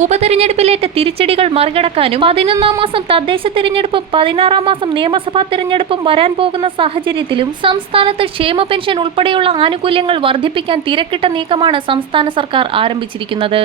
ഉപതെരഞ്ഞെടുപ്പിലേറ്റ തിരിച്ചടികൾ മറികടക്കാനും പതിനൊന്നാം മാസം തദ്ദേശ തിരഞ്ഞെടുപ്പും പതിനാറാം മാസം നിയമസഭാ തിരഞ്ഞെടുപ്പും വരാൻ പോകുന്ന സാഹചര്യത്തിലും സംസ്ഥാനത്ത് ക്ഷേമ പെൻഷൻ ഉൾപ്പെടെയുള്ള ആനുകൂല്യങ്ങൾ വർദ്ധിപ്പിക്കാൻ തിരക്കിട്ട നീക്കമാണ് സംസ്ഥാന സർക്കാർ ആരംഭിച്ചിരിക്കുന്നത്.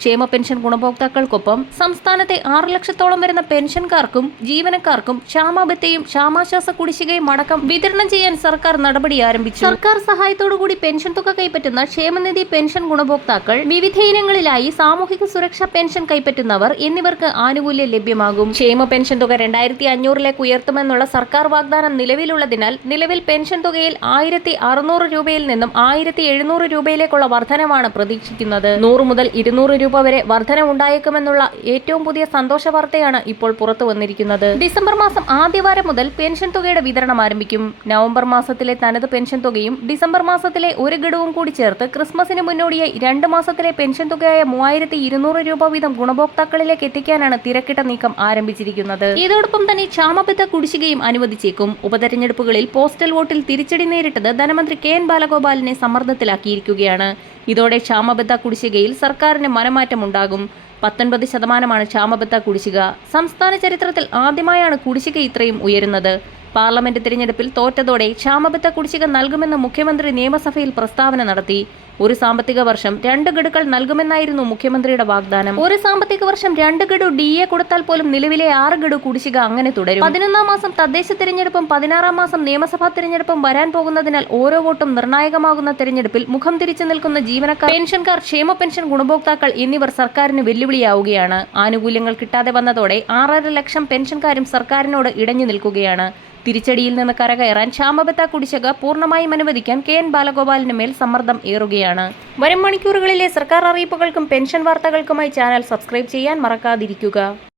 ക്ഷേമ പെൻഷൻ ഗുണഭോക്താക്കൾക്കൊപ്പം സംസ്ഥാനത്തെ ആറ് ലക്ഷത്തോളം വരുന്ന പെൻഷൻകാർക്കും ജീവനക്കാർക്കും ക്ഷാമാബത്തെയും ക്ഷാമാശ്വാസ കുടിശ്ശികയും അടക്കം വിതരണം ചെയ്യാൻ സർക്കാർ നടപടി ആരംഭിച്ചു. സർക്കാർ സഹായത്തോടുകൂടി പെൻഷൻ തുക കൈപ്പറ്റുന്ന ക്ഷേമനിധി പെൻഷൻ ഗുണഭോക്താക്കൾ വിവിധ ഇനങ്ങളിലായി സാമൂഹിക സുരക്ഷാ പെൻഷൻ കൈപ്പറ്റുന്നവർ എന്നിവർക്ക് ആനുകൂല്യം ലഭ്യമാകും. ക്ഷേമ പെൻഷൻ തുക രണ്ടായിരത്തി അഞ്ഞൂറിലേക്ക് ഉയർത്തുമെന്നുള്ള സർക്കാർ വാഗ്ദാനം നിലവിലുള്ളതിനാൽ നിലവിൽ പെൻഷൻ തുകയിൽ ആയിരത്തി അറുന്നൂറ് രൂപയിൽ നിന്നും ആയിരത്തി എഴുന്നൂറ് രൂപയിലേക്കുള്ള വർധനമാണ് പ്രതീക്ഷിക്കുന്നത്. നൂറ് മുതൽ ഇരുന്നൂറ് രൂപ വരെ വർധനമുണ്ടായേക്കുമെന്നുള്ള ഏറ്റവും പുതിയ സന്തോഷ വാർത്തയാണ് ഇപ്പോൾ പുറത്തു വന്നിരിക്കുന്നത്. ഡിസംബർ മാസം ആദ്യവാരം മുതൽ പെൻഷൻ തുകയുടെ വിതരണം ആരംഭിക്കും. നവംബർ മാസത്തിലെ തനത് പെൻഷൻ തുകയും ഡിസംബർ മാസത്തിലെ ഒരു ഗഡുവും കൂടി ചേർത്ത് ക്രിസ്മസിന് മുന്നോടിയായി രണ്ട് മാസത്തിലെ പെൻഷൻ തുകയായ മൂവായിരത്തി ഇരുന്നൂറ് രൂപ വീതം ഗുണഭോക്താക്കളിലേക്ക് എത്തിക്കാനാണ് തിരക്കിട്ട നീക്കം ആരംഭിച്ചിരിക്കുന്നത്. ഇതോടൊപ്പം തന്നെ ക്ഷാമബദ്ധ കുടിശ്ശികയും അനുവദിച്ചേക്കും. ഉപതെരഞ്ഞെടുപ്പുകളിൽ പോസ്റ്റൽ വോട്ടിൽ തിരിച്ചടി നേരിട്ടത് ധനമന്ത്രി കെ എൻ ബാലഗോപാലിനെ സമ്മർദ്ദത്തിലാക്കിയിരിക്കുകയാണ്. ഇതോടെ ക്ഷാമബദ്ധ കുടിശ്ശികയിൽ സർക്കാരിന് മനമാറ്റമുണ്ടാകും. പത്തൊൻപത് ശതമാനമാണ് ക്ഷാമബദ്ധ കുടിശ്ശിക. സംസ്ഥാന ചരിത്രത്തിൽ ആദ്യമായാണ് കുടിശ്ശിക ഇത്രയും ഉയരുന്നത്. പാർലമെന്റ് തിരഞ്ഞെടുപ്പിൽ തോറ്റതോടെ ക്ഷാമബത്ത കുടിശ്ശിക നൽകുമെന്ന് മുഖ്യമന്ത്രി നിയമസഭയിൽ പ്രസ്താവന നടത്തി. ഒരു സാമ്പത്തിക വർഷം രണ്ട് ഗഡുക്കൾ നൽകുമെന്നായിരുന്നു മുഖ്യമന്ത്രിയുടെ വാഗ്ദാനം. ഒരു സാമ്പത്തിക വർഷം രണ്ട് ഗഡു ഡി എ കൊടുത്താൽ പോലും നിലവിലെ ആറ് ഗഡു കുടിശ്ശിക അങ്ങനെ തുടരും. പതിനൊന്നാം മാസം തദ്ദേശ തിരഞ്ഞെടുപ്പും പതിനാറാം മാസം നിയമസഭാ തിരഞ്ഞെടുപ്പും വരാൻ പോകുന്നതിനാൽ ഓരോ വോട്ടും നിർണായകമാകുന്ന തിരഞ്ഞെടുപ്പിൽ മുഖം തിരിച്ചു നിൽക്കുന്ന ജീവനക്കാർ പെൻഷൻകാർ ക്ഷേമ പെൻഷൻ ഗുണഭോക്താക്കൾ എന്നിവർ സർക്കാരിന് വെല്ലുവിളിയാവുകയാണ്. ആനുകൂല്യങ്ങൾ കിട്ടാതെ വന്നതോടെ ആറര ലക്ഷം പെൻഷൻകാരും സർക്കാരിനോട് ഇടഞ്ഞു നിൽക്കുകയാണ്. തിരിച്ചടിയിൽ നിന്ന് കരകയറാൻ ക്ഷാമബത്ത കുടിശ്ശക പൂർണമായും അനുവദിക്കാൻ കെ എൻ ബാലഗോപാലിന് മേൽ സമ്മർദ്ദം ഏറുകയാണ്. വരും മണിക്കൂറുകളിലെ സർക്കാർ അറിയിപ്പുകൾക്കും പെൻഷൻ വാർത്തകൾക്കുമായി ചാനൽ സബ്സ്ക്രൈബ് ചെയ്യാൻ മറക്കാതിരിക്കുക.